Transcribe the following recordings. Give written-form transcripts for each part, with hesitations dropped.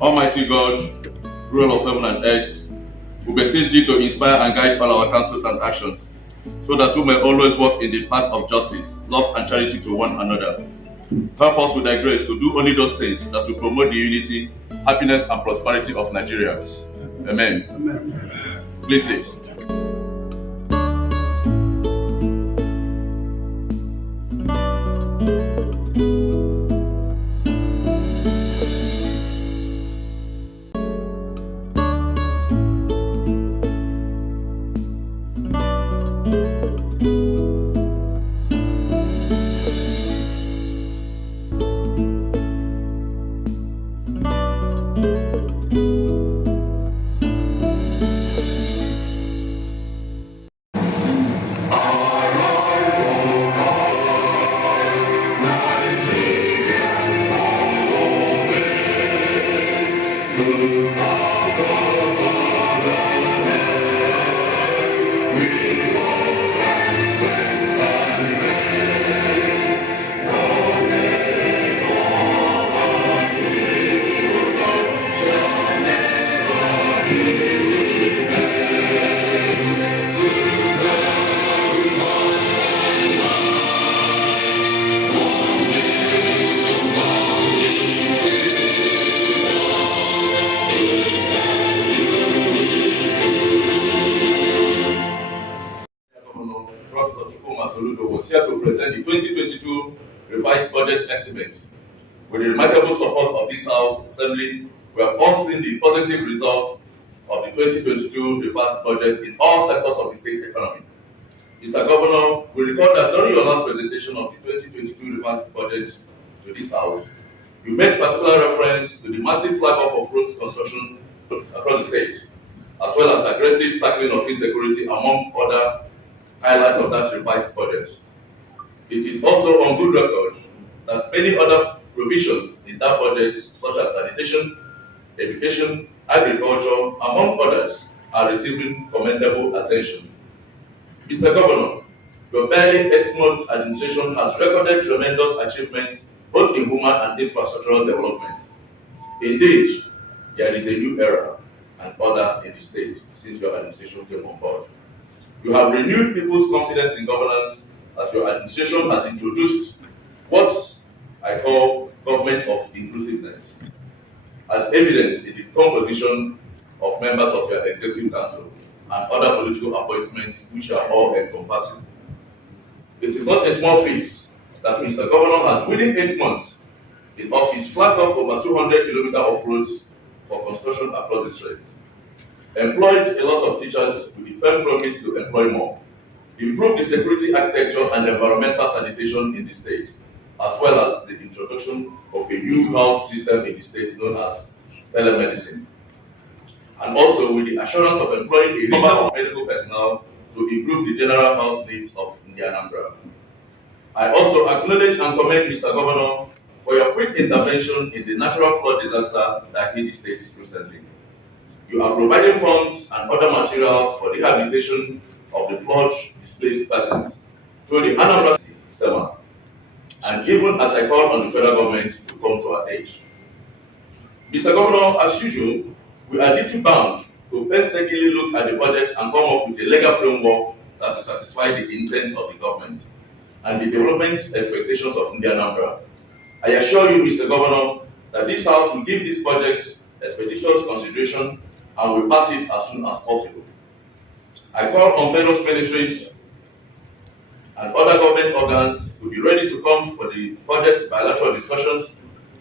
Almighty God, ruler of heaven and earth, we beseech thee to inspire and guide all our counsels and actions, so that we may always walk in the path of justice, love, and charity to one another. Help us with thy grace to do only those things that will promote the unity, happiness, and prosperity of Nigeria. Amen. Please sit. Soludo was here to present the 2022 revised budget estimates. With the remarkable support of this House Assembly, we have all seen the positive results of the 2022 revised budget in all sectors of the state economy. Mr. Governor, we recall that during your last presentation of the 2022 revised budget to this House, you made particular reference to the massive flag-off of roads construction across the state, as well as aggressive tackling of insecurity among other highlights of that revised budget. It is also on good record that many other provisions in that budget, such as sanitation, education, agriculture, among others, are receiving commendable attention. Mr. Governor, your barely 8 months administration has recorded tremendous achievements both in human and infrastructural development. Indeed, there is a new era and order in the state since your administration came on board. You have renewed people's confidence in governance as your administration has introduced what I call government of inclusiveness, as evidenced in the composition of members of your executive council and other political appointments which are all encompassing. It is not a small feat that Mr. Governor has, within 8 months in office, flagged up over 200 kilometers of roads for construction across the state, employed a lot of teachers with the firm promise to employ more, improved the security architecture and environmental sanitation in the state, as well as the introduction of a new health system in the state known as telemedicine, and also with the assurance of employing a number of medical personnel to improve the general health needs of Anambra. I also acknowledge and commend Mr. Governor for your quick intervention in the natural flood disaster that hit the state recently. You are providing funds and other materials for rehabilitation of the flood displaced persons through the Anambra SEMA, and even as I call on the federal government to come to our aid. Mr. Governor, as usual, we are duty bound to painstakingly look at the budget and come up with a legal framework that will satisfy the intent of the government and the development expectations of Anambra. I assure you, Mr. Governor, that this House will give this budget expeditious consideration and will pass it as soon as possible. I call on various ministries and other government organs to be ready to come for the budget bilateral discussions,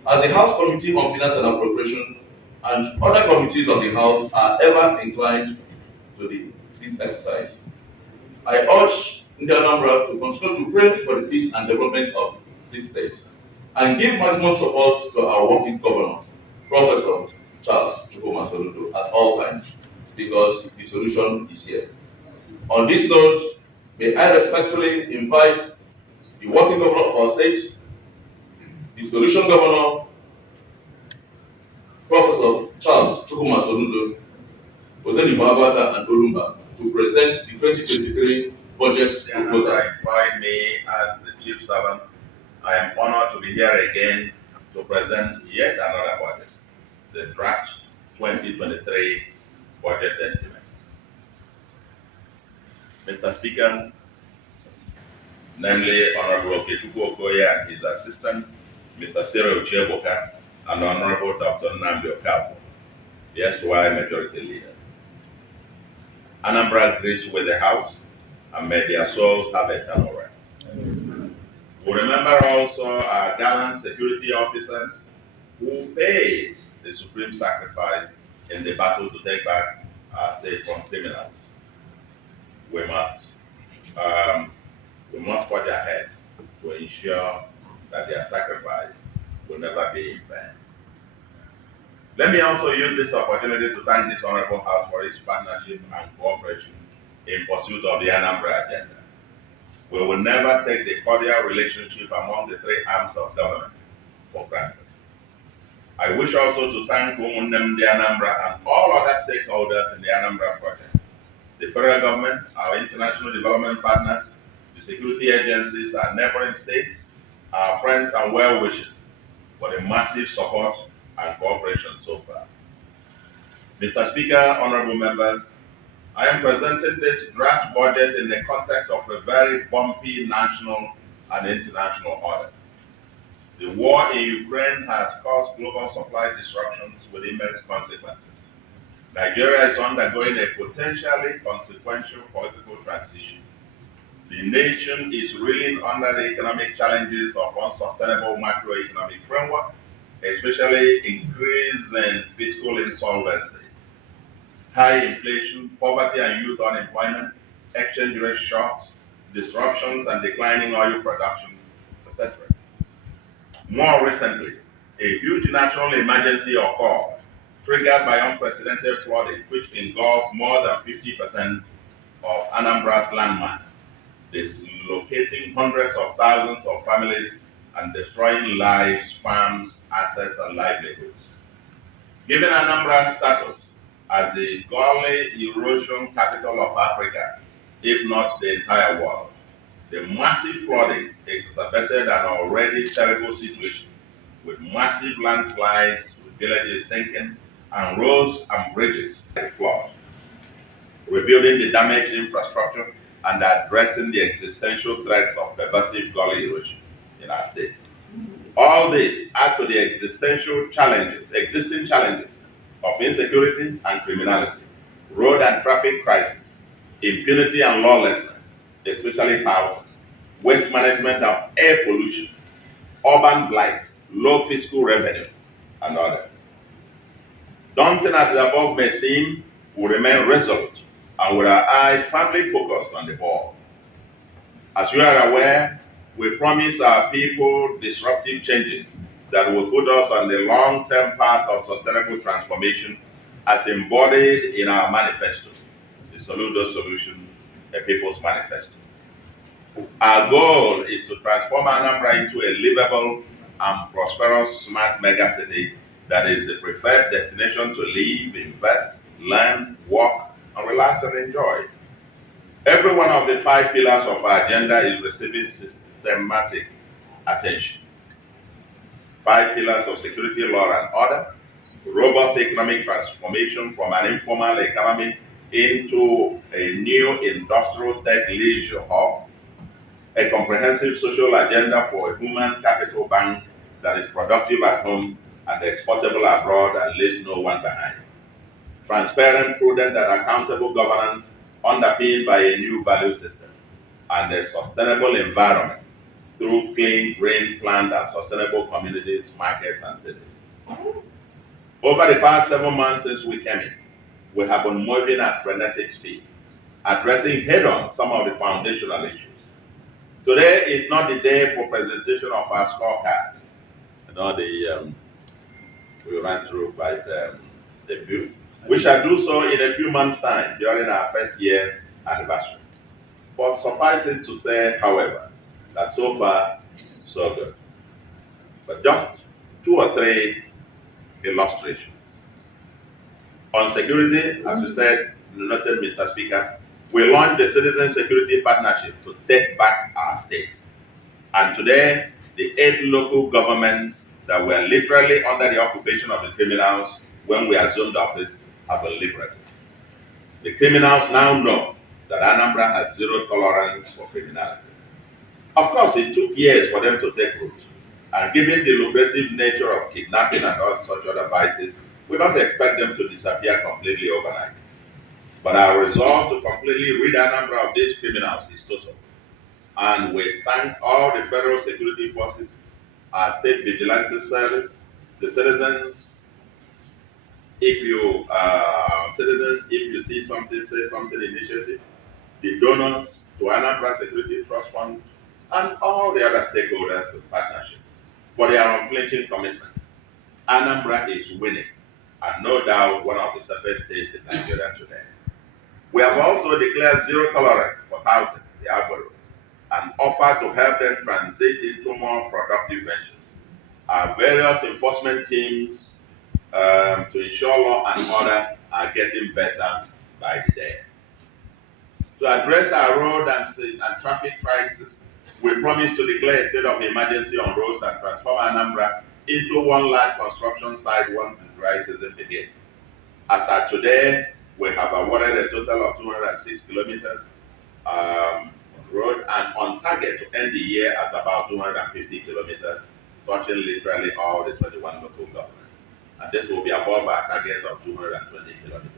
as the House Committee on Finance and Appropriation and other committees of the House are ever inclined to this exercise. I urge Anambra to continue to pray for the peace and development of this state and give maximum support to our working governor, Professor Charles Soludo, at all times, because the solution is here. On this note, may I respectfully invite the working governor of our state, the solution governor, Professor Charles Soludo, Ozeni Bagwata and Olumba, to present the 2023 budget proposal. By me as the chief servant, I am honored to be here again to present yet another budget. the draft 2023 budget estimates. Mr. Speaker, namely Honorable Okechukwu Okoye and his assistant, Mr. Cyril Cheboka, and Honorable Dr. Nnamdi Okafor, the SY Majority Leader. Anambra agrees with the House, and may their souls have eternal rest. We remember also our gallant security officers who paid the supreme sacrifice in the battle to take back our state from criminals. We must forge ahead to ensure that their sacrifice will never be in vain. Let me also use this opportunity to thank this Honorable House for its partnership and cooperation in pursuit of the Anambra agenda. We will never take the cordial relationship among the three arms of government for granted. I wish also to thank Umunnem the Anambra and all other stakeholders in the Anambra project, the federal government, our international development partners, the security agencies, our neighboring states, our friends and well-wishers for the massive support and cooperation so far. Mr. Speaker, honorable members, I am presenting this draft budget in the context of a very bumpy national and international order. The war in Ukraine has caused global supply disruptions with immense consequences. Nigeria is undergoing a potentially consequential political transition. The nation is reeling under the economic challenges of unsustainable macroeconomic framework, especially increase in fiscal insolvency, high inflation, poverty and youth unemployment, exchange rate shocks, disruptions and declining oil production, etc. More recently, a huge natural emergency occurred, triggered by unprecedented flooding, which engulfed more than 50% of Anambra's landmass, dislocating hundreds of thousands of families and destroying lives, farms, assets, and livelihoods. Given Anambra's status as the gully erosion capital of Africa, if not the entire world, the massive flooding exacerbated an already terrible situation, with massive landslides, with villages sinking, and roads and bridges flooded. Rebuilding the damaged infrastructure and addressing the existential threats of pervasive gully erosion in our state. All this add to the existing challenges of insecurity and criminality, road and traffic crisis, impunity and lawlessness, especially poverty, waste management and air pollution, urban blight, low fiscal revenue, and others. Daunting as the above may seem, we remain resolute and with our eyes firmly focused on the ball. As you are aware, we promise our people disruptive changes that will put us on the long-term path of sustainable transformation as embodied in our manifesto, the Soludo Solution, a People's Manifesto. Our goal is to transform Anambra into a livable and prosperous smart megacity that is the preferred destination to live, invest, learn, work, and relax and enjoy. Every one of the 5 pillars of our agenda is receiving systematic attention. 5 pillars of security, law, and order, robust economic transformation from an informal economy into a new industrial tech leisure hub, a comprehensive social agenda for a human capital bank that is productive at home and exportable abroad and leaves no one behind. Transparent, prudent, and accountable governance underpinned by a new value system and a sustainable environment through clean, green, planned, and sustainable communities, markets, and cities. Over the past 7 months since we came in, we have been moving at frenetic speed, addressing head-on some of the foundational issues. Today is not the day for presentation of our scorecard. We ran through quite a few. We shall do so in a few months' time during our first year anniversary. But suffice it to say, however, that so far, so good. But just 2 or 3 illustrations. On security, as we said, noted Mr. Speaker, we launched the Citizen Security Partnership to take back our state. And today, the 8 local governments that were literally under the occupation of the criminals when we assumed office have been liberated. The criminals now know that Anambra has zero tolerance for criminality. Of course, it took years for them to take root, and given the lucrative nature of kidnapping and all such other vices, we don't expect them to disappear completely overnight. But our resolve to completely rid Anambra of these criminals is total. And we thank all the federal security forces, our state vigilante service, the citizens. If you see something, say something initiative, the donors to Anambra Security Trust Fund, and all the other stakeholders in partnership for their unflinching commitment. Anambra is winning, and no doubt one of the safest states in Nigeria today. We have also declared zero tolerance for touting, the algorithms, and offer to help them transit into more productive ventures. Our various enforcement teams to ensure law and order are getting better by the day. To address our road and traffic crisis, we promise to declare a state of emergency on roads and transform Anambra into one large construction site once the dry season begins. As at today, we have awarded a total of 206 kilometers road and on target to end the year at about 250 kilometers, touching literally all the 21 local governments. And this will be above our target of 220 kilometers.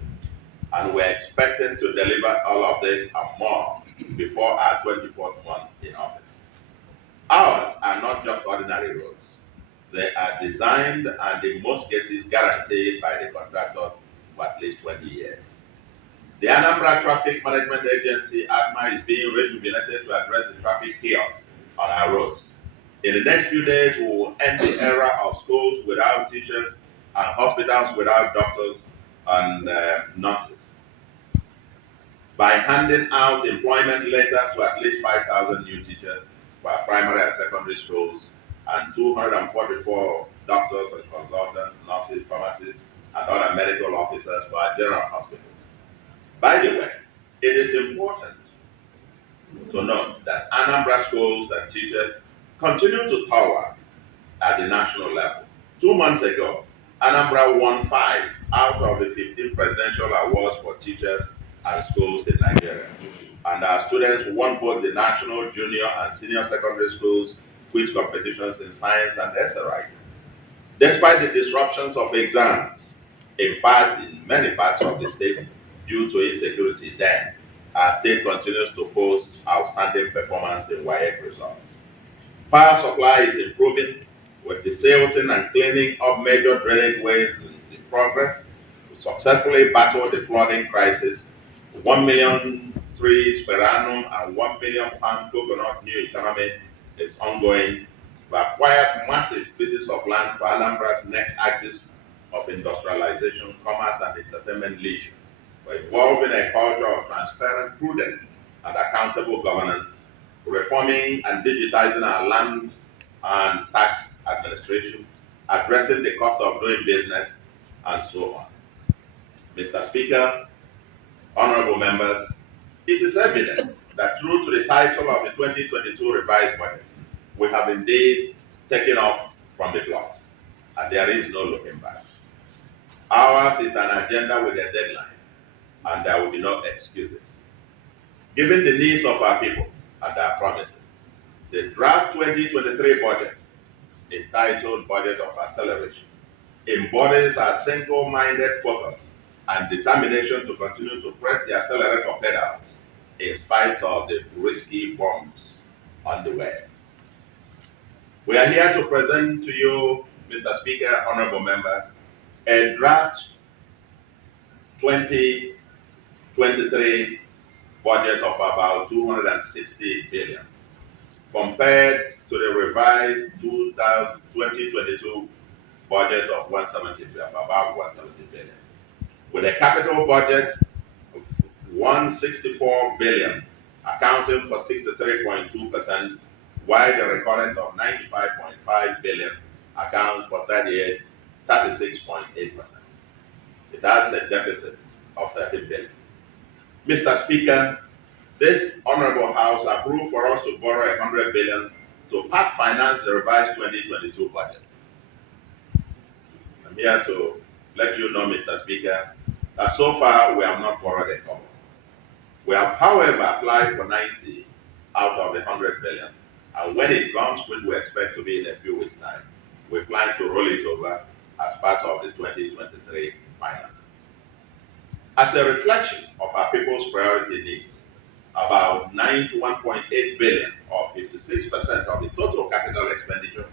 And we're expecting to deliver all of this and more before our 24th month in office. Ours are not just ordinary roads. They are designed and in most cases guaranteed by the contractors for at least 20 years. The Anambra Traffic Management Agency, ATMA, is being rejuvenated to address the traffic chaos on our roads. In the next few days, we will end the era of schools without teachers and hospitals without doctors and nurses by handing out employment letters to at least 5,000 new teachers for our primary and secondary schools and 244 doctors and consultants, nurses, pharmacists, and other medical officers for our general hospitals. By the way, it is important to note that Anambra schools and teachers continue to tower at the national level. 2 months ago, Anambra won 5 out of the 15 presidential awards for teachers and schools in Nigeria. And our students won both the national, junior, and senior secondary schools quiz competitions in science and essay writing. Despite the disruptions of exams, in many parts of the state, due to insecurity then, our state continues to post outstanding performance in WAEC results. Power supply is improving with the silting and cleaning of major drainage ways in progress. We successfully battled the flooding crisis. 1 million trees per annum and 1 million pound coconut new economy is ongoing. We acquired massive pieces of land for Anambra's next axis of industrialization, commerce, and entertainment leisure. We're evolving a culture of transparent, prudent, and accountable governance, reforming and digitizing our land and tax administration, addressing the cost of doing business, and so on. Mr. Speaker, honorable members, it is evident that true to the title of the 2022 revised budget, we have indeed taken off from the blocks, and there is no looking back. Ours is an agenda with a deadline, and there will be no excuses. Given the needs of our people and our promises, the draft 2023 budget, entitled Budget of Acceleration, embodies our single-minded focus and determination to continue to press the accelerator pedals in spite of the risky bumps on the way. We are here to present to you, Mr. Speaker, honorable members, a draft 2023 budget of about 260 billion, compared to the revised 2022 budget of 170 billion, of about 170 billion, with a capital budget of 164 billion, accounting for 63.2%, while the recurrent of 95.5 billion accounts for 36.8%. It has a deficit of 30 billion. Mr. Speaker, this Honorable House approved for us to borrow 100 billion to part finance the revised 2022 budget. here to let you know, Mr. Speaker, that so far we have not borrowed a kobo. We have, however, applied for 90 out of the 100 billion. And when it comes, which we expect to be in a few weeks' time, we plan to roll it over as part of the 2023 finance. As a reflection of our people's priority needs, about 91.8 billion, or 56% of the total capital expenditure,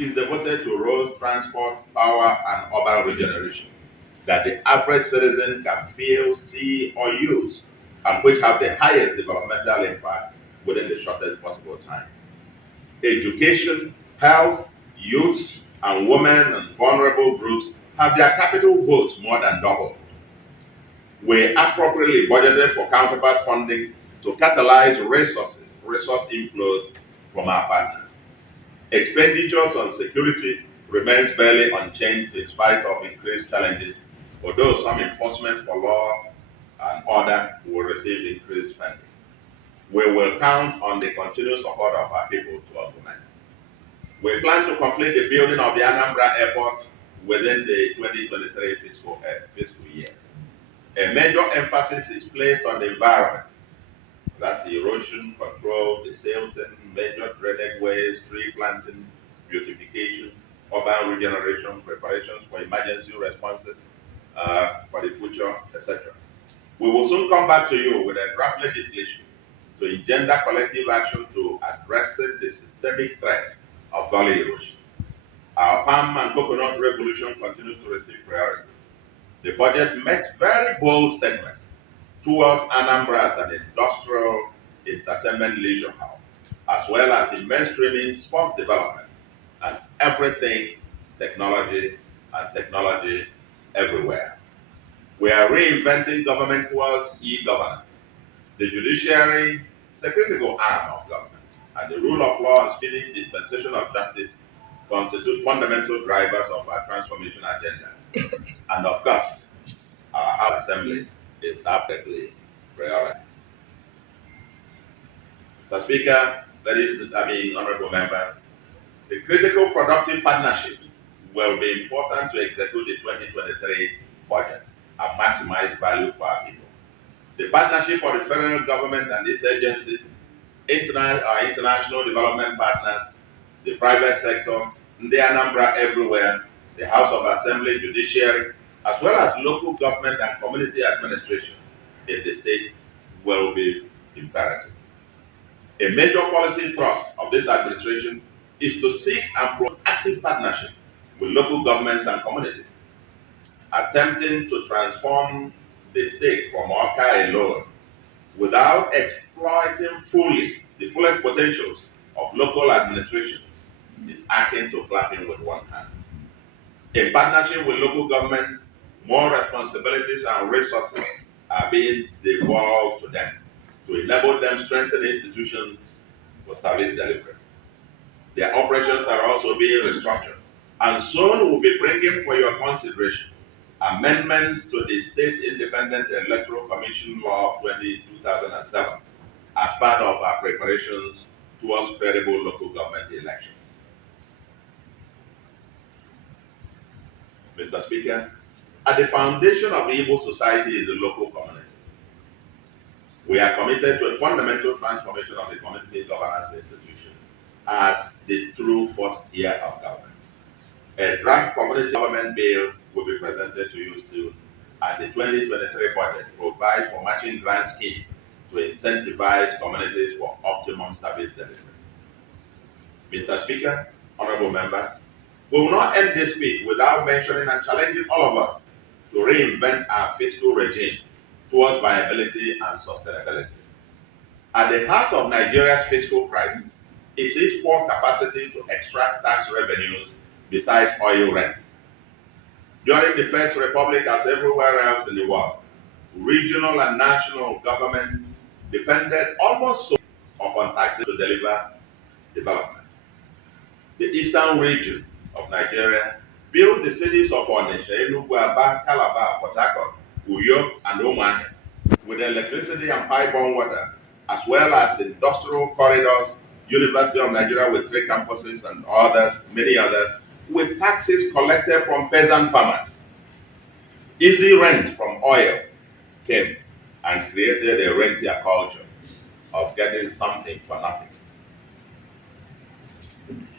is devoted to road transport, power, and urban regeneration that the average citizen can feel, see, or use, and which have the highest developmental impact within the shortest possible time. Education, health, youth, and women and vulnerable groups have their capital votes more than doubled. We appropriately budgeted for counterpart funding to catalyze resource inflows from our partners. Expenditures on security remains barely unchanged in spite of increased challenges, although some enforcement for law and order will receive increased spending. We will count on the continued support of our people to augment. We plan to complete the building of the Anambra Airport within the 2023 fiscal year. A major emphasis is placed on the environment. That's the erosion control, the silting, major drainage ways, tree planting, beautification, urban regeneration, preparations for emergency responses for the future, etc. We will soon come back to you with a draft legislation to engender collective action to address the systemic threat of gully erosion. Our palm and coconut revolution continues to receive priority. The budget makes very bold statements towards Anambra as an industrial entertainment leisure hub, as well as in mainstreaming sports development and everything technology and technology everywhere. We are reinventing government towards e-governance. The judiciary is a critical arm of government, and the rule of law and speedy dispensation of justice constitute fundamental drivers of our transformation agenda. And of course, our House Assembly is absolutely prioritized. Mr. Speaker, honorable members, the critical productive partnership will be important to execute the 2023 budget and maximize value for our people. The partnership of the federal government and its agencies, our international development partners, the private sector, the Anambra everywhere, the House of Assembly, judiciary, as well as local government and community administrations in the state will be imperative. A major policy thrust of this administration is to seek and promote active partnership with local governments and communities, attempting to transform the state from Oka alone without exploiting fully the fullest potentials of local administrations is akin to clapping with one hand. In partnership with local governments, more responsibilities and resources are being devolved to them to enable them strengthen institutions for service delivery. Their operations are also being restructured, and soon we'll be bringing for your consideration amendments to the State Independent Electoral Commission Law of 2007 as part of our preparations towards credible local government elections. Mr. Speaker, at the foundation of Igbo society is the local community. We are committed to a fundamental transformation of the community governance institution as the true fourth tier of government. A draft community government bill will be presented to you soon, and the 2023 budget provides for matching grant scheme to incentivize communities for optimum service delivery. Mr. Speaker, honorable members, we will not end this speech without mentioning and challenging all of us to reinvent our fiscal regime towards viability and sustainability. At the heart of Nigeria's fiscal crisis is its poor capacity to extract tax revenues besides oil rents. During the First Republic, as everywhere else in the world, regional and national governments depended almost solely upon taxes to deliver development. The eastern region of Nigeria built the cities of Onitsha, Enugu, Aba, Calabar, Port Harcourt, Uyo, and Umuahia with electricity and pipe-borne water, as well as industrial corridors, University of Nigeria with 3 campuses and others, many others, with taxes collected from peasant farmers. Easy rent from oil came and created a rentier culture of getting something for nothing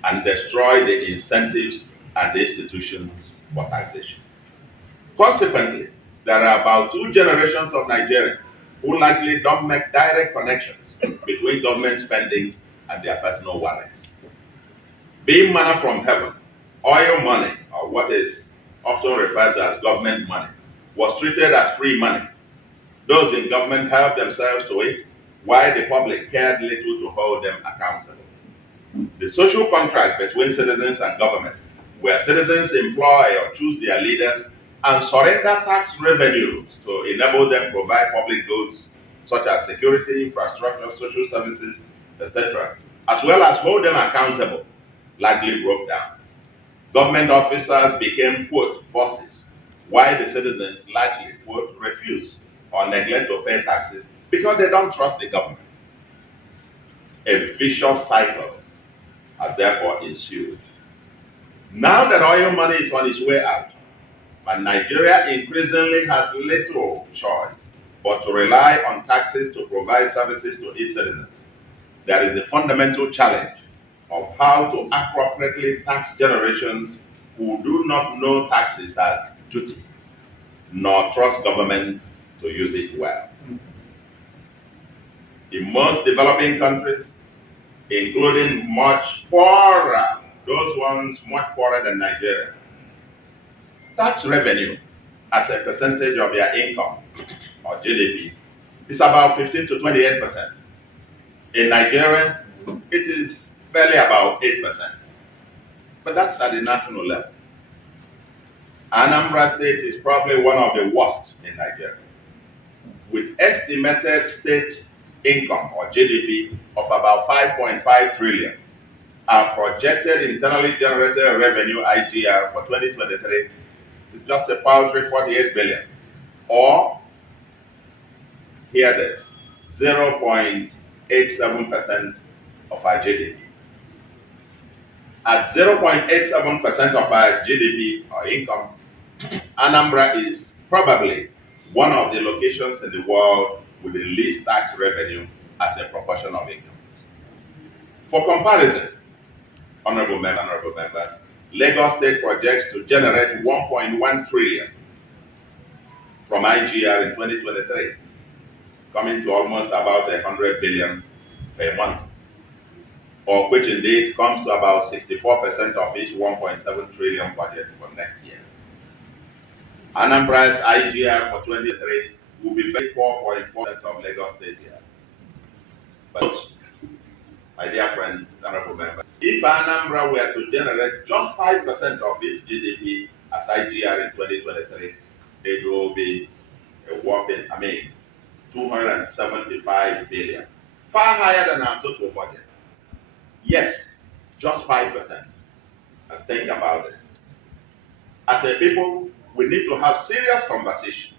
and destroyed the incentives and the institutions for taxation. Consequently, there are about 2 generations of Nigerians who likely don't make direct connections between government spending and their personal wallets. Being manna from heaven, oil money, or what is often referred to as government money, was treated as free money. Those in government helped themselves to it, while the public cared little to hold them accountable. The social contract between citizens and government, where citizens employ or choose their leaders and surrender tax revenues to enable them provide public goods such as security, infrastructure, social services, etc., as well as hold them accountable, likely broke down. Government officers became, quote, bosses, while the citizens likely, quote, refuse or neglect to pay taxes because they don't trust the government. A vicious cycle has therefore ensued. Now that oil money is on its way out, and Nigeria increasingly has little choice but to rely on taxes to provide services to its citizens, there is the fundamental challenge of how to appropriately tax generations who do not know taxes as duty, nor trust government to use it well. In most developing countries, including much poorer, those ones much poorer than Nigeria, tax revenue as a percentage of their income or GDP is about 15 to 28%. In Nigeria, it is barely about 8%. But that's at the national level. Anambra State is probably one of the worst in Nigeria, with estimated state income or GDP of about 5.5 trillion. Our projected internally generated revenue IGR for 2023 is just a paltry 48 billion, or here it is, 0.87% of our GDP. At 0.87% of our GDP or income, Anambra is probably one of the locations in the world with the least tax revenue as a proportion of income. For comparison, honorable members, Lagos State projects to generate 1.1 trillion from IGR in 2023, coming to almost about 100 billion per month, or which indeed comes to about 64% of its 1.7 trillion budget for next year. Anambra's IGR for 2023 will be 4.4% of Lagos State's year. But, my dear friend, honorable member, if Anambra were to generate just 5% of its GDP as IGR in 2023, it will be a whopping, 275 billion, far higher than our total budget. Yes, just 5%. And think about this. As a people, we need to have a serious conversation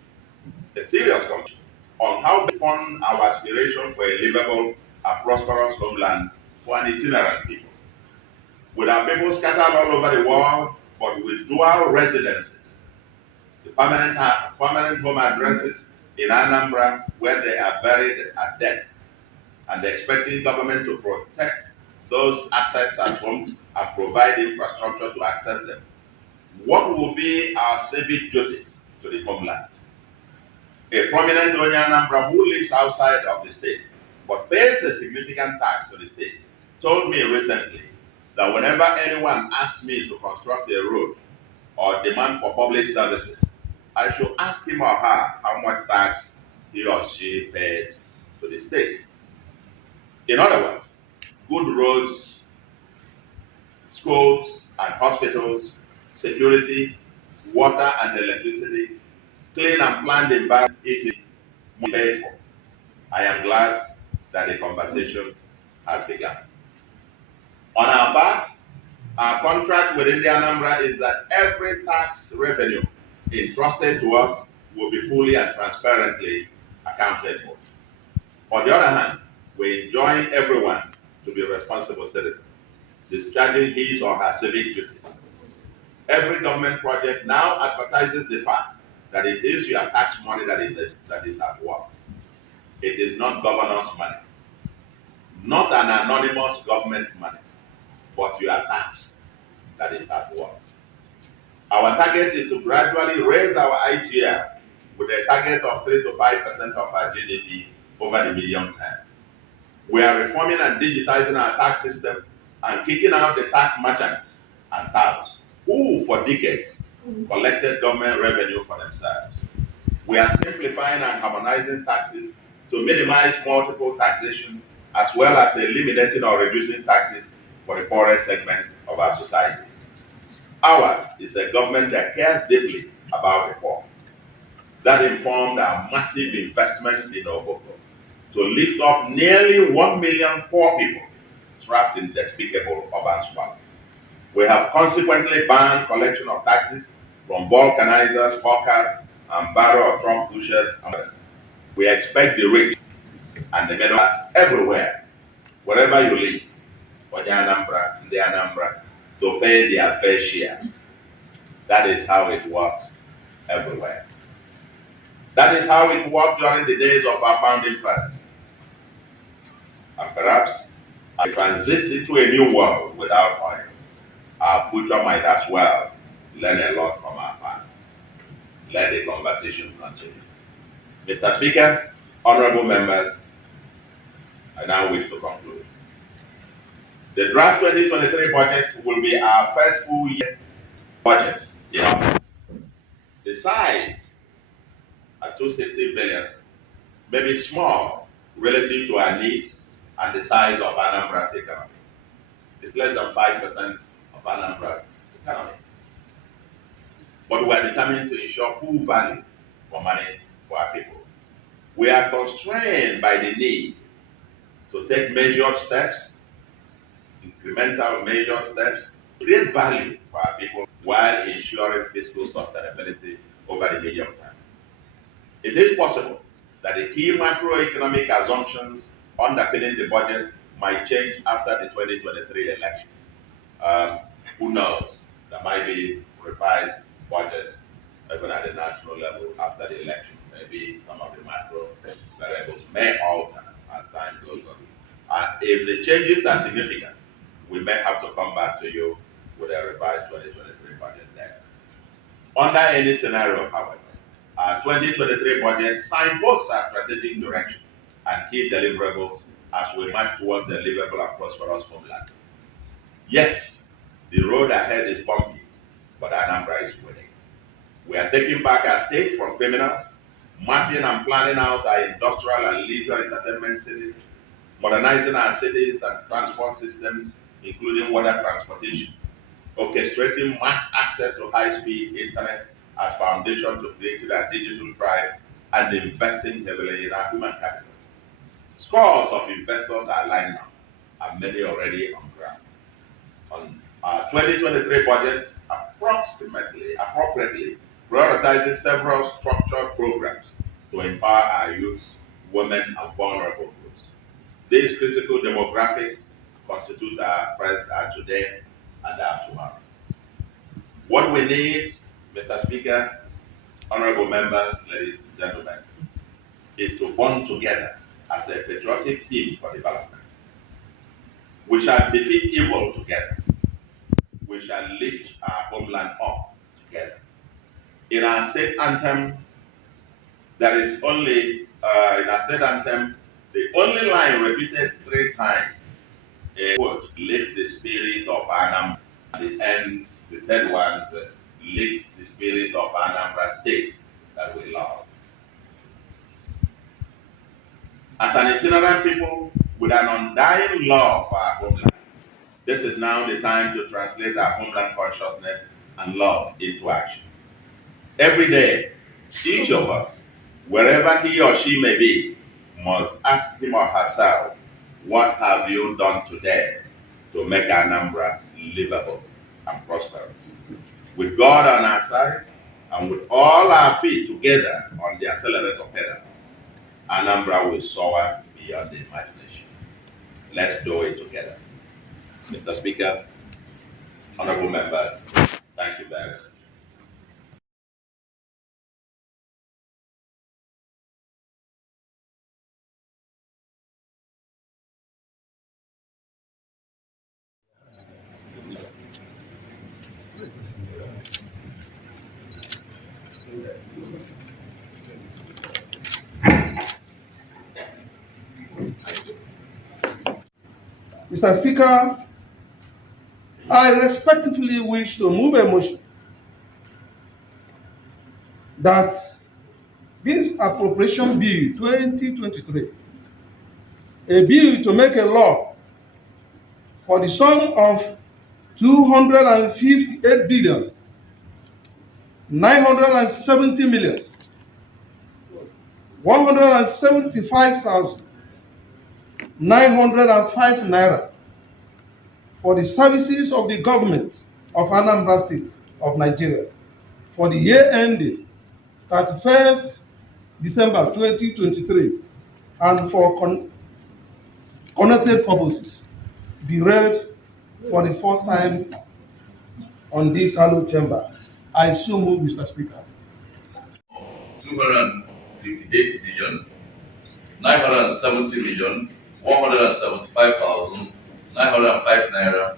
on how to fund our aspiration for a livable and prosperous homeland for an itinerant people. With our people scattered all over the world, but with dual residences, the permanent home addresses in Anambra where they are buried at death, and expecting government to protect those assets at home and provide infrastructure to access them. What will be our civic duties to the homeland? A prominent Onye Anambra who lives outside of the state but pays a significant tax to the state told me recently that whenever anyone asks me to construct a road or demand for public services, I should ask him or her how much tax he or she paid to the state. In other words, good roads, schools and hospitals, security, water and electricity, clean and planned environment, eating, paid for. I am glad that the conversation has begun. On our part, our contract with Indian Anambra is that every tax revenue entrusted to us will be fully and transparently accounted for. On the other hand, we enjoin everyone to be responsible citizens, discharging his or her civic duties. Every government project now advertises the fact that it is your tax money that is at work. It is not governance money, not an anonymous government money, but your tax that is at work. Our target is to gradually raise our IGR with a target of 3 to 5% of our GDP over the medium term. We are reforming and digitizing our tax system and kicking out the tax merchants and touts who, for decades, collected government revenue for themselves. We are simplifying and harmonizing taxes to minimize multiple taxation, as well as eliminating or reducing taxes for the poorest segment of our society. Ours is a government that cares deeply about the poor. That informed our massive investments in Ogboko to lift up nearly 1 million poor people trapped in despicable urban swamp. We have consequently banned collection of taxes from vulcanizers, hawkers, and barrow or truck pushers. We expect the rich and the middle class everywhere, wherever you live, for the Anambra, to pay their fair share. That is how it works everywhere. That is how it worked during the days of our founding fathers. And perhaps as we transit into a new world without oil, our future might as well learn a lot from our past. Let the conversation continue. Mr. Speaker, honorable members, I now wish to conclude. The draft 2023 budget will be our first full year budget in office. The size at 260 billion may be small relative to our needs and the size of Anambra's economy. It's less than 5% of Anambra's economy. But we are determined to ensure full value for money for our people. We are constrained by the need to take measured steps, incremental measured steps, to create value for our people while ensuring fiscal sustainability over the medium term. It is possible that the key macroeconomic assumptions underpinning the budget might change after the 2023 election. Who knows? There might be revised budget even at the national level after the election. Maybe some of the macro variables may alter as time goes on. And if the changes are significant, we may have to come back to you with a revised 2023 budget then. Under any scenario, however, our 2023 budget signposts our strategic direction and key deliverables as we march towards a livable and prosperous homeland. Yes, the road ahead is bumpy, but Anambra is winning. We are taking back our state from criminals, mapping and planning out our industrial and leisure entertainment cities, modernizing our cities and transport systems, including water transportation, orchestrating mass access to high-speed internet as foundation to creating a digital tribe, and investing heavily in our human capital. Scores of investors are lining up, and many already on ground. On our 2023 budget, appropriately prioritizes several structured programs to empower our youth, women, and vulnerable groups. These critical demographics constitute our today and our tomorrow. What we need, Mr. Speaker, honorable members, ladies and gentlemen, is to bond together as a patriotic team for development. We shall defeat evil together. We shall lift our homeland up together. In our state anthem, there is only, the only line repeated 3 times is, quote, lift the spirit of Anambra. It ends, the third one, lift the spirit of Anambra State that we love. As an itinerant people with an undying love for our homeland, this is now the time to translate our homeland consciousness and love into action. Every day, each of us, wherever he or she may be, must ask him or herself, what have you done today to make Anambra livable and prosperous? With God on our side and with all our feet together on the accelerator pedal, Anambra will soar beyond the imagination. Let's do it together. Mr. Speaker, honorable members, Thank you very much. Mr. Speaker, I respectfully wish to move a motion that this appropriation bill 2023, a bill to make a law for the sum of 258 billion 970 million 175,905 naira for the services of the government of Anambra State of Nigeria for the year ending 31st December 2023 and for connected purposes be read for the first time on this hallowed chamber. I so move, Mr. Speaker. 258 billion 970 million 175,905 naira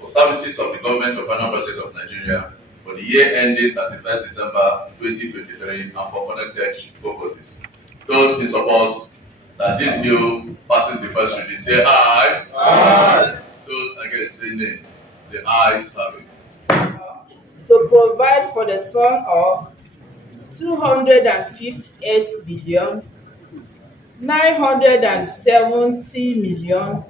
for services of the government of Anambra State of Nigeria for the year ending 31st December 2023 and for connected purposes. Those in support that this bill passes the first reading say aye. Aye. Those against say nay. The ayes have it. To provide for the sum of 258 billion 970 million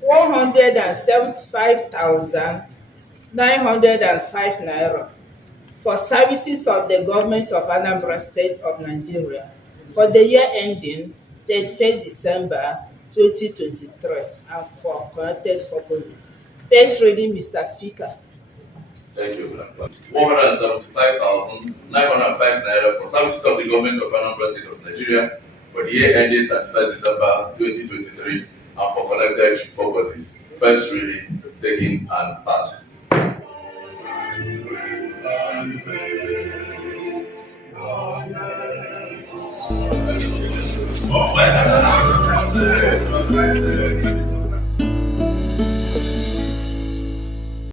175,905 naira for services of the government of Anambra State of Nigeria for the year ending 31st December 2023 and for connected purposes. First reading, Mr. Speaker. Thank you, Madam Clerk. 175,905 naira for services of the government of Anambra State of Nigeria for the year ending 31st December 2023 and for connected purposes. First reading, taken and passed. Oh,